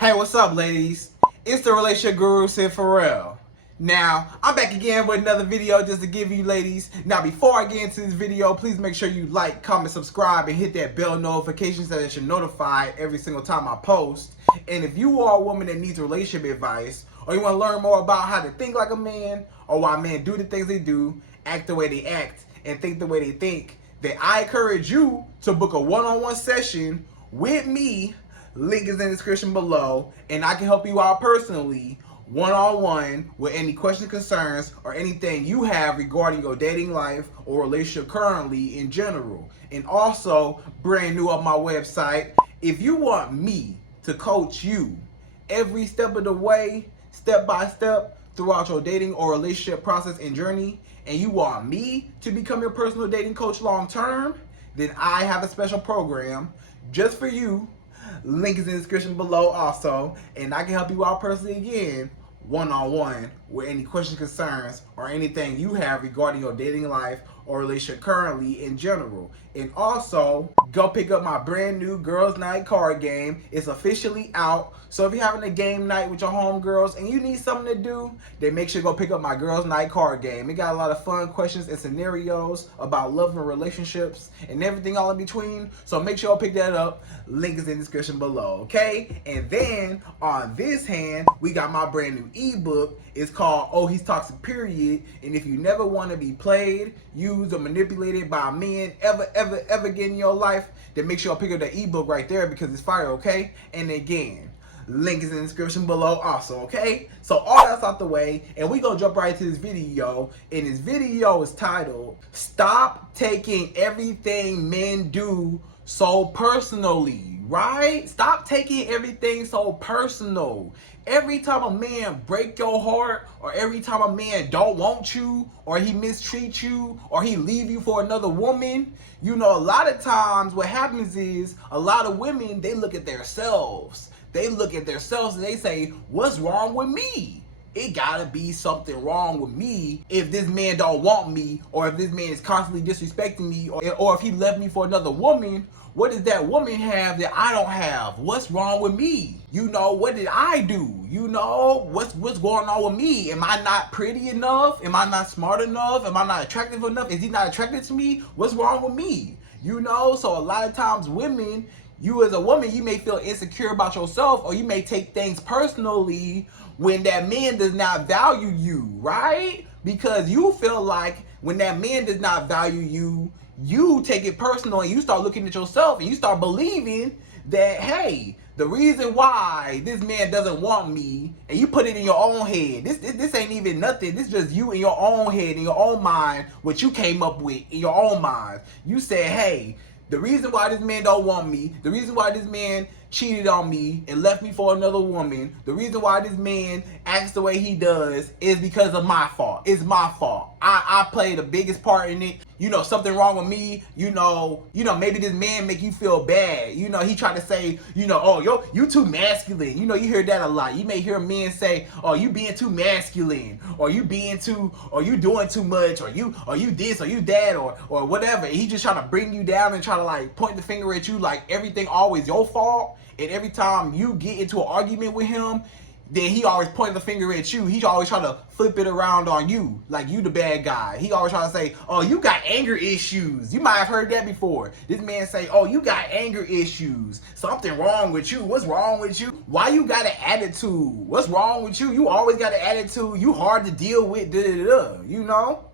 Hey, what's up, ladies? It's the relationship guru, Sydd Ferrell. Now, I'm back again with another video just to give you ladies. Now, before I get into this video, please make sure you like, comment, subscribe, and hit that bell notification so that you're notified every single time I post. And if you are a woman that needs relationship advice, or you want to learn more about how to think like a man, or why men do the things they do, act the way they act, and think the way they think, then I encourage you to book a one-on-one session with me. Link is in the description below, and I can help you out personally, one-on-one, with any questions, concerns, or anything you have regarding your dating life or relationship currently in general. And also, brand new on my website, if you want me to coach you every step of the way, step by step, throughout your dating or relationship process and journey, and you want me to become your personal dating coach long term, then I have a special program just for you. Link is in the description below also, and I can help you out personally again, one-on-one, with any questions, concerns, or anything you have regarding your dating life or relationship currently in general. And also, go pick up my brand new Girls Night card game. It's officially out. So if you're having a game night with your homegirls and you need something to do, then make sure to go pick up my Girls Night card game. It got a lot of fun questions and scenarios about love and relationships and everything all in between. So make sure to pick that up. Link is in the description below, okay? And then on this hand, we got my brand new ebook. It's called Oh He's Toxic Period. And if you never want to be played, used, or manipulated by men ever again in your life, then make sure you pick up the ebook right there because it's fire, okay? And again, link is in the description below also, okay? So all that's out the way, and we gonna jump right into this video. And this video is titled, Stop Taking Everything Men Do So Personally, right? Stop taking everything so personal. Every time a man break your heart, or every time a man don't want you, or he mistreats you, or he leave you for another woman, you know, a lot of times what happens is a lot of women, they look at themselves. They look at themselves and they say, what's wrong with me? It gotta be something wrong with me if this man don't want me, or if this man is constantly disrespecting me, or if he left me for another woman. What does that woman have that I don't have? What's wrong with me? You know, what did I do? You know, what's going on with me? Am I not pretty enough? Am I not smart enough? Am I not attractive enough? Is he not attracted to me? What's wrong with me? You know, so a lot of times women, you as a woman, you may feel insecure about yourself, or you may take things personally when that man does not value you, right? Because you feel like when that man does not value you, you take it personal and you start looking at yourself and you start believing that, hey, the reason why this man doesn't want me, and you put it in your own head. This ain't even nothing. This is just you in your own head, in your own mind, what you came up with in your own mind. You said, hey, the reason why this man don't want me, the reason why this man cheated on me and left me for another woman, the reason why this man acts the way he does is because of my fault. It's my fault. I play the biggest part in it. You know, something wrong with me. You know, maybe this man make you feel bad. You know, he tried to say, you know, oh, you too masculine. You know, you hear that a lot. You may hear men say, oh, you being too masculine, or you doing too much, or you this, or you that, or whatever. And he just trying to bring you down and try to like point the finger at you like everything always your fault. And every time you get into an argument with him, then he always pointing the finger at you. He's always trying to flip it around on you, like you the bad guy. He always trying to say, oh, you got anger issues. You might have heard that before. This man say, oh, you got anger issues. Something wrong with you. What's wrong with you? Why you got an attitude? What's wrong with you? You always got an attitude. You hard to deal with, you know?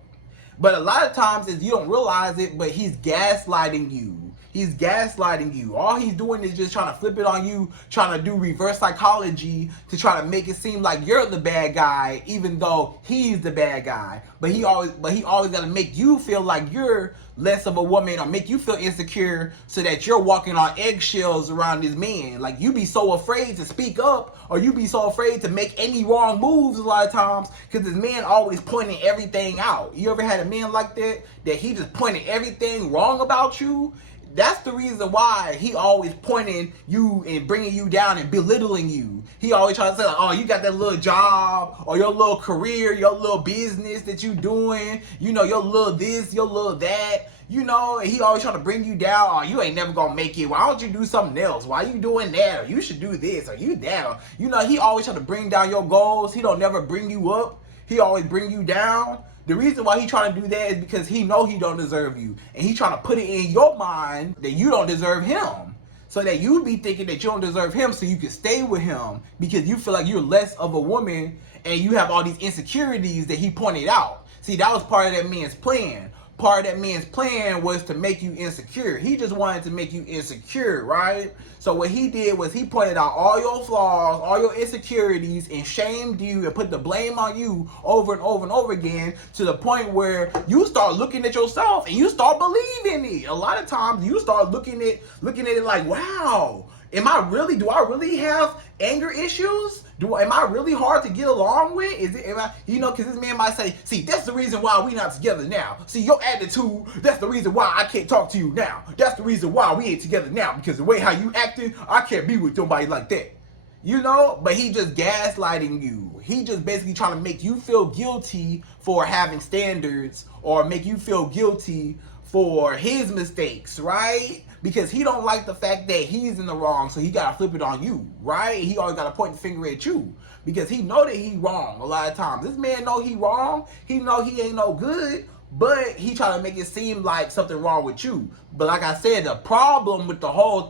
But a lot of times is you don't realize it, but he's gaslighting you. He's gaslighting you. All he's doing is just trying to flip it on you, trying to do reverse psychology to try to make it seem like you're the bad guy, even though he's the bad guy. But he always got to make you feel like you're less of a woman, or make you feel insecure so that you're walking on eggshells around this man. Like you be so afraid to speak up, or you be so afraid to make any wrong moves a lot of times because this man always pointing everything out. You ever had a man like that he just pointed everything wrong about you? That's the reason why he always pointing you and bringing you down and belittling you. He always trying to say, like, oh, you got that little job, or your little career, your little business that you doing, you know, your little this, your little that. You know, he always trying to bring you down. Oh, you ain't never gonna make it. Why don't you do something else? Why you doing that? Or you should do this, or you that. Or, you know, he always trying to bring down your goals. He don't never bring you up. He always bring you down. The reason why he trying to do that is because he know he don't deserve you. And he trying to put it in your mind that you don't deserve him. So that you be thinking that you don't deserve him so you can stay with him because you feel like you're less of a woman and you have all these insecurities that he pointed out. See, that was part of that man's plan. Part of that man's plan was to make you insecure. He just wanted to make you insecure, right? So what he did was he pointed out all your flaws, all your insecurities, and shamed you and put the blame on you over and over and over again to the point where you start looking at yourself and you start believing it. A lot of times you start looking at it like, wow, do I really have anger issues? Am I really hard to get along with? Because this man might say, see, that's the reason why we not together now. See, your attitude, that's the reason why I can't talk to you now. That's the reason why we ain't together now, because the way how you acting, I can't be with somebody like that. You know, but he just gaslighting you. He just basically trying to make you feel guilty for having standards or make you feel guilty for his mistakes, right? Because he don't like the fact that he's in the wrong, so he gotta flip it on you, right? He always gotta point the finger at you because he know that he wrong a lot of times. This man know he wrong. He know he ain't no good, but he try to make it seem like something wrong with you. But like I said, the problem with the whole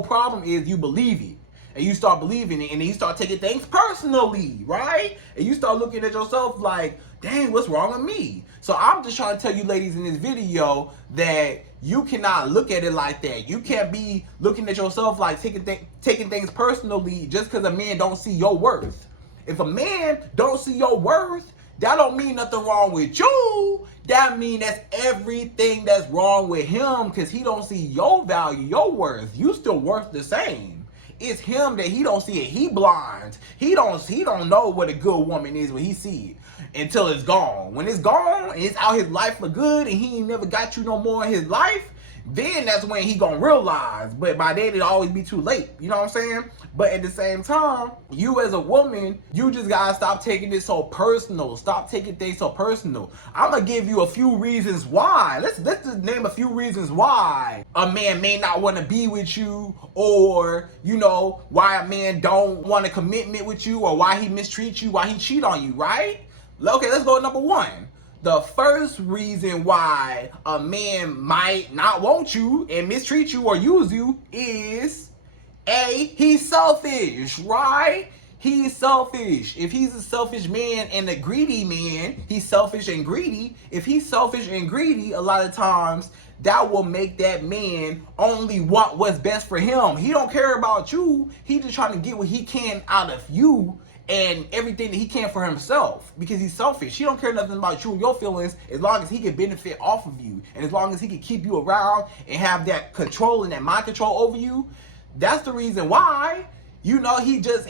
problem is you believe it. And you start believing it, and then you start taking things personally, right? And you start looking at yourself like, dang, what's wrong with me? So I'm just trying to tell you ladies in this video that you cannot look at it like that. You can't be looking at yourself like taking things personally just because a man don't see your worth. If a man don't see your worth, that don't mean nothing wrong with you. That mean that's everything that's wrong with him because he don't see your value, your worth. You still worth the same. It's him that he don't see it. He blind. He don't know what a good woman is when he see it until it's gone. When it's gone and it's out his life for good and he ain't never got you no more in his life, then that's when he gonna realize. But by then it'll always be too late. You know what I'm saying? But at the same time, you as a woman, you just gotta stop taking it so personal. Stop taking things so personal. I'm gonna give you a few reasons why. Let's just name a few reasons why a man may not want to be with you, or you know why a man don't want a commitment with you, or why he mistreats you, why he cheat on you, right? Okay, let's go to number one. The first reason why a man might not want you and mistreat you or use you is he's selfish, right? He's selfish. If he's a selfish man and a greedy man, he's selfish and greedy. If he's selfish and greedy, a lot of times that will make that man only want what's best for him. He don't care about you. He just trying to get what he can out of you and everything that he can for himself because he's selfish. He don't care nothing about you and your feelings as long as he can benefit off of you and as long as he can keep you around and have that control and that mind control over you. That's the reason why, you know, he just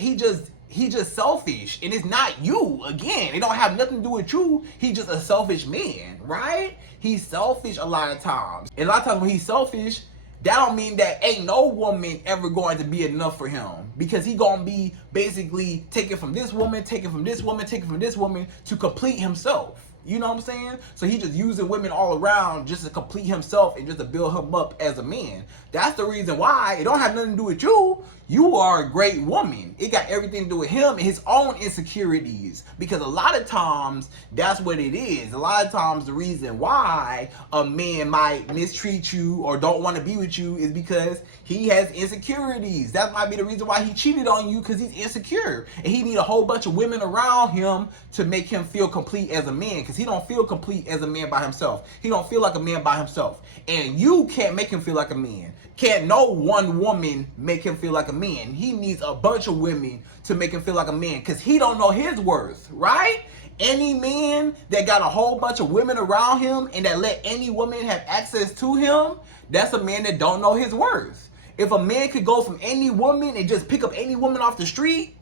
selfish, and it's not you. Again, it don't have nothing to do with you. He's just a selfish man, right? He's selfish a lot of times. And a lot of times when he's selfish, that don't mean that ain't no woman ever going to be enough for him, because he gonna be basically taking from this woman, taking from this woman, taking from this woman to complete himself. You know what I'm saying? So he just using women all around just to complete himself and just to build him up as a man. That's the reason why it don't have nothing to do with you. You are a great woman. It got everything to do with him and his own insecurities. Because a lot of times, that's what it is. A lot of times, the reason why a man might mistreat you or don't want to be with you is because he has insecurities. That might be the reason why he cheated on you, because he's insecure. And he need a whole bunch of women around him to make him feel complete as a man. Because he don't feel complete as a man by himself. He don't feel like a man by himself. And you can't make him feel like a man. Can't no one woman make him feel like a man. He needs a bunch of women to make him feel like a man, because he don't know his worth, right? Any man that got a whole bunch of women around him and that let any woman have access to him, that's a man that don't know his worth. If a man could go from any woman and just pick up any woman off the street,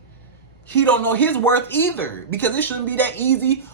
he don't know his worth either, because it shouldn't be that easy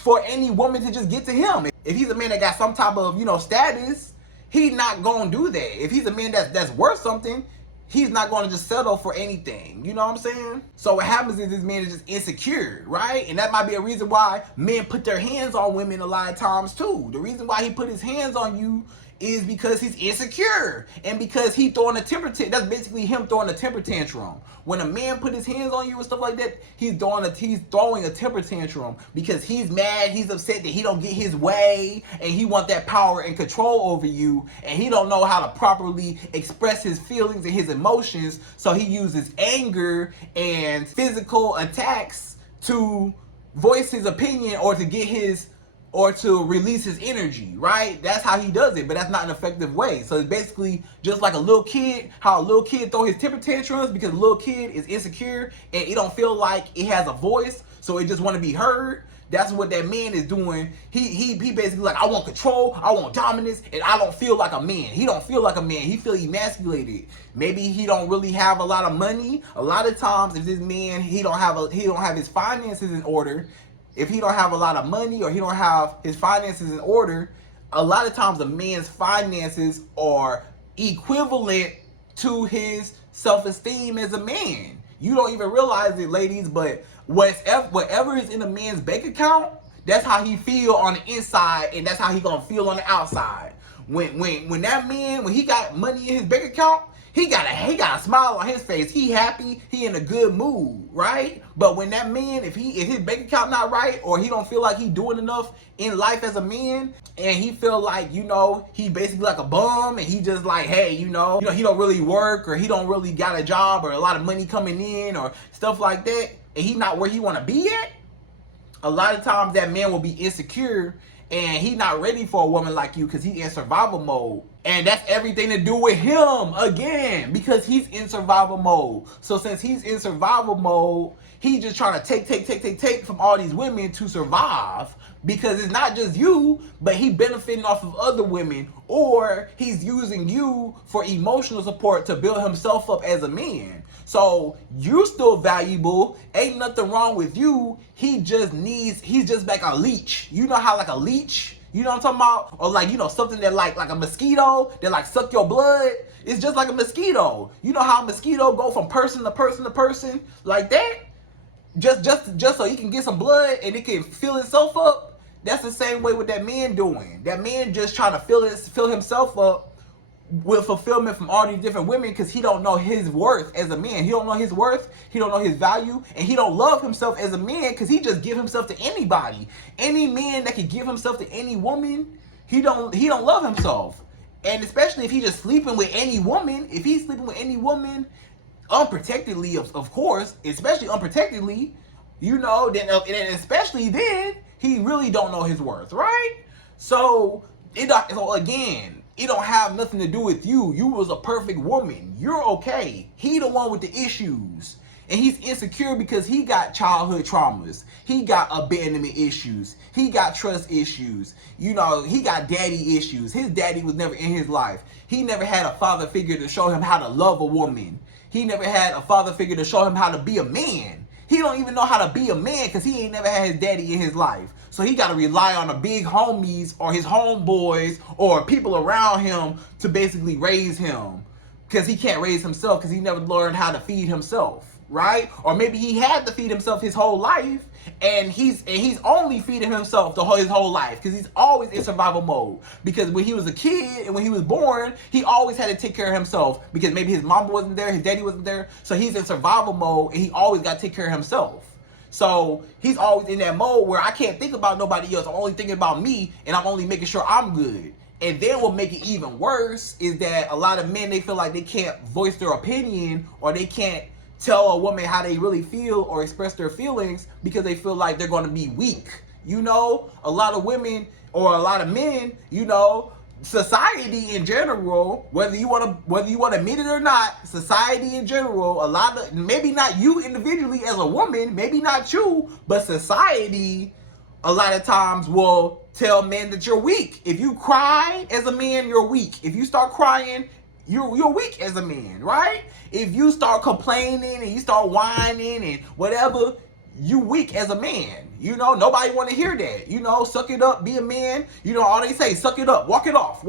for any woman to just get to him. If he's a man that got some type of, status, he's not gonna do that. If he's a man that's worth something, he's not going to just settle for anything. You know what I'm saying? So what happens is this man is just insecure, right? And that might be a reason why men put their hands on women a lot of times too. The reason why he put his hands on you is because he's insecure and because he throwing a temper tantrum. That's basically him throwing a temper tantrum. When a man put his hands on you and stuff like that, he's throwing a temper tantrum because he's mad, he's upset that he don't get his way, and he want that power and control over you, and he don't know how to properly express his feelings and his emotions, so he uses anger and physical attacks to voice his opinion or to get his or to release his energy, right? That's how he does it, but that's not an effective way. So it's basically just like a little kid, how a little kid throw his temper tantrums because a little kid is insecure and it don't feel like it has a voice, so it just want to be heard. That's what that man is doing. He basically like, I want control, I want dominance, and I don't feel like a man. He don't feel like a man. He feel emasculated. Maybe he don't really have a lot of money. A lot of times, if this man he don't have his finances in order, if he don't have a lot of money or he don't have his finances in order, a lot of times a man's finances are equivalent to his self-esteem as a man. You don't even realize it, ladies, but whatever is in a man's bank account, that's how he feel on the inside, and that's how he gonna feel on the outside. When that man, when he got money in his bank account, he got a smile on his face. He happy, he in a good mood, right? But when that man, if his bank account not right, or he don't feel like he doing enough in life as a man, and he feel like, he basically like a bum, and he just like, hey, he don't really work, or he don't really got a job, or a lot of money coming in, or stuff like that, and he not where he want to be at, a lot of times that man will be insecure, and he not ready for a woman like you because he in survival mode. And that's everything to do with him, again, because he's in survival mode. So since he's in survival mode, he's just trying to take from all these women to survive, because it's not just you, but he benefiting off of other women, or he's using you for emotional support to build himself up as a man. So you're still valuable. Ain't nothing wrong with you. He's just like a leech. You know how like a leech, you know what I'm talking about? Or like, something that like a mosquito that like suck your blood. It's just like a mosquito. You know how a mosquito go from person to person to person like that? Just so he can get some blood and it can fill itself up. That's the same way with that man doing. That man just trying to fill himself up with fulfillment from all these different women because he don't know his worth as a man. He don't know his worth, he don't know his value, and he don't love himself as a man because he just give himself to anybody. Any man that can give himself to any woman, he don't love himself. And especially if he's just sleeping with any woman, if he's sleeping with any woman unprotectedly, of course, especially unprotectedly, then especially then, he really don't know his worth, right? So again, it don't have nothing to do with you. You was a perfect woman. You're okay. He the one with the issues. And he's insecure because he got childhood traumas. He got abandonment issues. He got trust issues. He got daddy issues. His daddy was never in his life. He never had a father figure to show him how to love a woman. He never had a father figure to show him how to be a man. He don't even know how to be a man because he ain't never had his daddy in his life. So he got to rely on the big homies or his homeboys or people around him to basically raise him, because he can't raise himself because he never learned how to feed himself, right? Or maybe he had to feed himself his whole life, and he's only feeding himself his whole life because he's always in survival mode. Because when he was a kid and when he was born, he always had to take care of himself because maybe his mom wasn't there, his daddy wasn't there. So he's in survival mode and he always got to take care of himself. So he's always in that mode where I can't think about nobody else. I'm only thinking about me, and I'm only making sure I'm good. And then what make it even worse is that a lot of men, they feel like they can't voice their opinion, or they can't tell a woman how they really feel or express their feelings because they feel like they're going to be weak. A lot of women or a lot of men, society in general, whether you want to admit it or not, society in general, maybe not you individually as a woman, maybe not you, but society a lot of times will tell men that you're weak. If you cry as a man, you're weak. If you start crying, you're weak as a man, right? If you start complaining and you start whining and whatever, you weak as a man. Nobody want to hear that. Suck it up, be a man. All they say, suck it up, walk it off.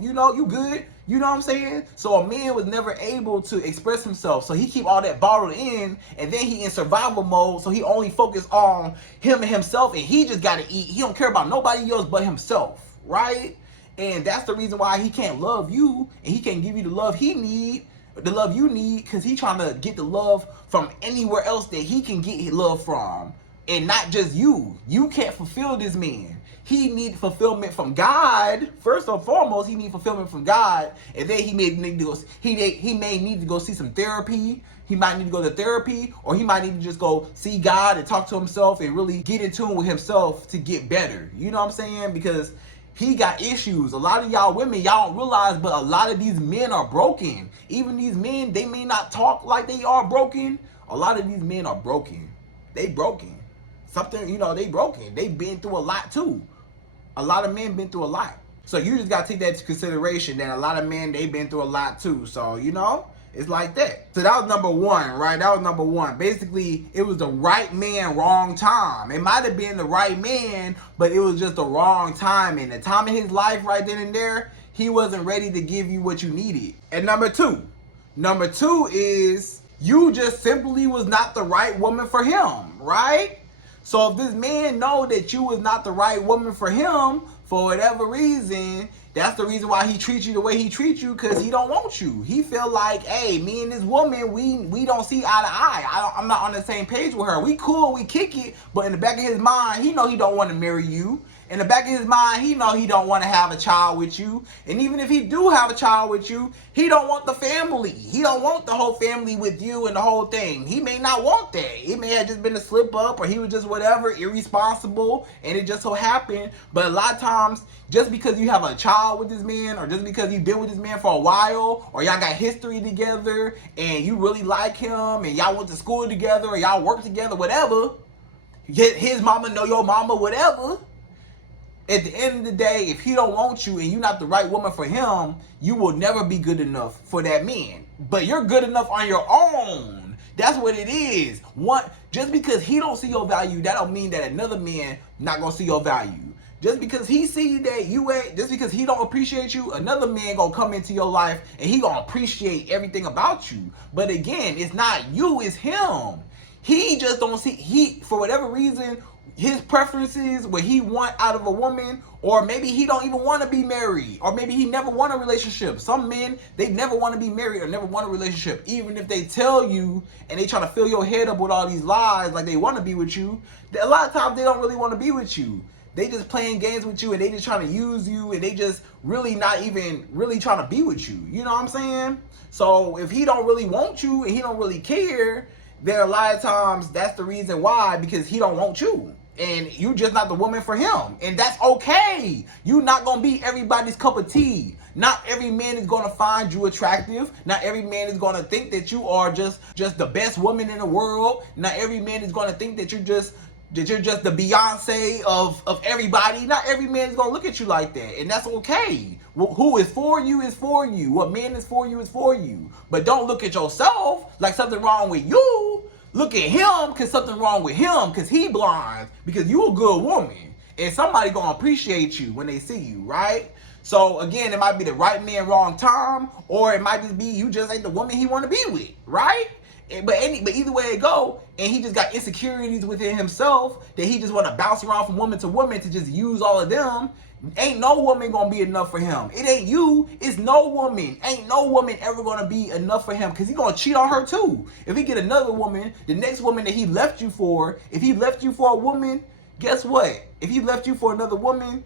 You good. You know what I'm saying? So a man was never able to express himself. So he keep all that bottled in, and then he in survival mode. So he only focus on him and himself, and he just gotta eat. He don't care about nobody else but himself, right? And that's the reason why he can't love you, and he can't give you the love he need, the love you need, because he trying to get the love from anywhere else that he can get love from, and not just you. You can't fulfill this man. He need fulfillment from God. First and foremost, he need fulfillment from God, and then he may need to go. He may need to go see some therapy. He might need to go to therapy, or he might need to just go see God and talk to himself and really get in tune with himself to get better. You know what I'm saying? Because he got issues. A lot of y'all women, y'all don't realize, but a lot of these men are broken. Even these men, they may not talk like they are broken. A lot of these men are broken. They broken. Something, they broken. They've been through a lot too. A lot of men been through a lot. So you just gotta take that into consideration that a lot of men, they've been through a lot too. So, it's like that. So that was number one, right? That was number one. Basically, it was the right man, wrong time. It might have been the right man, but it was just the wrong time. And the time in his life right then and there, he wasn't ready to give you what you needed. And number two is you just simply was not the right woman for him, right? So if this man know that you was not the right woman for him, for whatever reason, that's the reason why he treats you the way he treats you, because he don't want you. He feel like, hey, me and this woman, we don't see eye to eye. I'm not on the same page with her. We cool, we kick it, but in the back of his mind, he know he don't want to marry you. In the back of his mind, he know he don't want to have a child with you. And even if he do have a child with you, he don't want the family. He don't want the whole family with you and the whole thing. He may not want that. It may have just been a slip up, or he was just whatever, irresponsible, and it just so happened. But a lot of times, just because you have a child with this man, or just because you've been with this man for a while, or y'all got history together, and you really like him, and y'all went to school together, or y'all work together, whatever, his mama know your mama, whatever. At the end of the day, if he don't want you and you're not the right woman for him, you will never be good enough for that man. But you're good enough on your own. That's what it is. Just because he don't see your value, that don't mean that another man not gonna see your value. Just because he see that you ain't, just because he don't appreciate you, another man gonna come into your life and he gonna appreciate everything about you. But again, it's not you, it's him. He just don't see, for whatever reason, his preferences, what he want out of a woman, or maybe he don't even want to be married, or maybe he never want a relationship. Some men, they never want to be married or never want a relationship, even if they tell you and they try to fill your head up with all these lies like they want to be with you. A lot of times they don't really want to be with you. They just playing games with you, and they just trying to use you, and they just really not even really trying to be with you. You know what I'm saying? So if he don't really want you and he don't really care, then a lot of times that's the reason why, because he don't want you. And you just not the woman for him. And that's okay. You not going to be everybody's cup of tea. Not every man is going to find you attractive. Not every man is going to think that you are just the best woman in the world. Not every man is going to think that you're just the Beyonce of everybody. Not every man is going to look at you like that. And that's okay. Who is for you is for you. What man is for you is for you. But don't look at yourself like something wrong with you. Look at him because something wrong with him, because he blind, because you a good woman. And somebody going to appreciate you when they see you, right? So again, it might be the right man, wrong time, or it might just be you just ain't the woman he want to be with, right? But either way it go, and he just got insecurities within himself that he just want to bounce around from woman to woman to just use all of them. Ain't no woman gonna be enough for him. It ain't you, it's no woman. Ain't no woman ever gonna be enough for him, because he gonna cheat on her too. If he get another woman, the next woman that he left you for, if he left you for a woman, guess what? If he left you for another woman,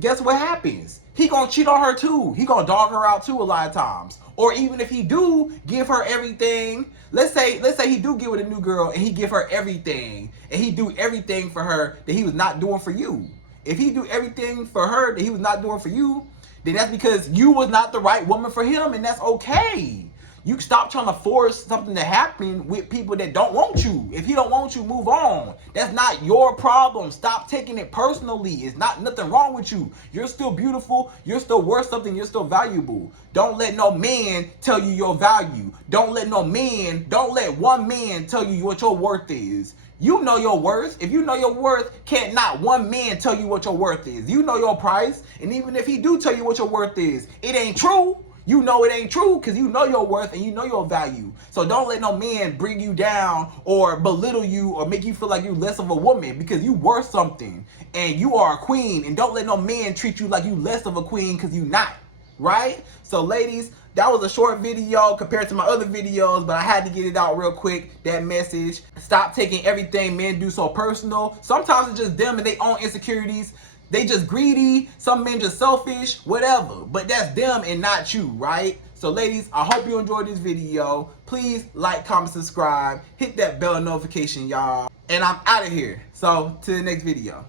guess what happens? He gonna cheat on her too. He gonna dog her out too a lot of times. Or even if he do give her everything, let's say he do get with a new girl and he give her everything, and he do everything for her that he was not doing for you. If he do everything for her that he was not doing for you, then that's because you was not the right woman for him, and that's okay. You stop trying to force something to happen with people that don't want you. If he don't want you, move on. That's not your problem. Stop taking it personally. It's not nothing wrong with you. You're still beautiful. You're still worth something. You're still valuable. Don't let no man tell you your value. Don't let one man tell you what your worth is. You know your worth. If you know your worth, can't not one man tell you what your worth is. You know your price. And even if he do tell you what your worth is, it ain't true. you know it ain't true because you know your worth and you know your value. So don't let no man bring you down or belittle you or make you feel like you're less of a woman, because you worth something and you are a queen. And don't let no man treat you like you less of a queen because you not, right? So ladies, that was a short video compared to my other videos, but I had to get it out real quick, that message. Stop taking everything men do so personal. Sometimes it's just them and their own insecurities. They just greedy, some men just selfish, whatever. But that's them and not you, right? So ladies, I hope you enjoyed this video. Please like, comment, subscribe, hit that bell notification, y'all. And I'm out of here. So, to the next video.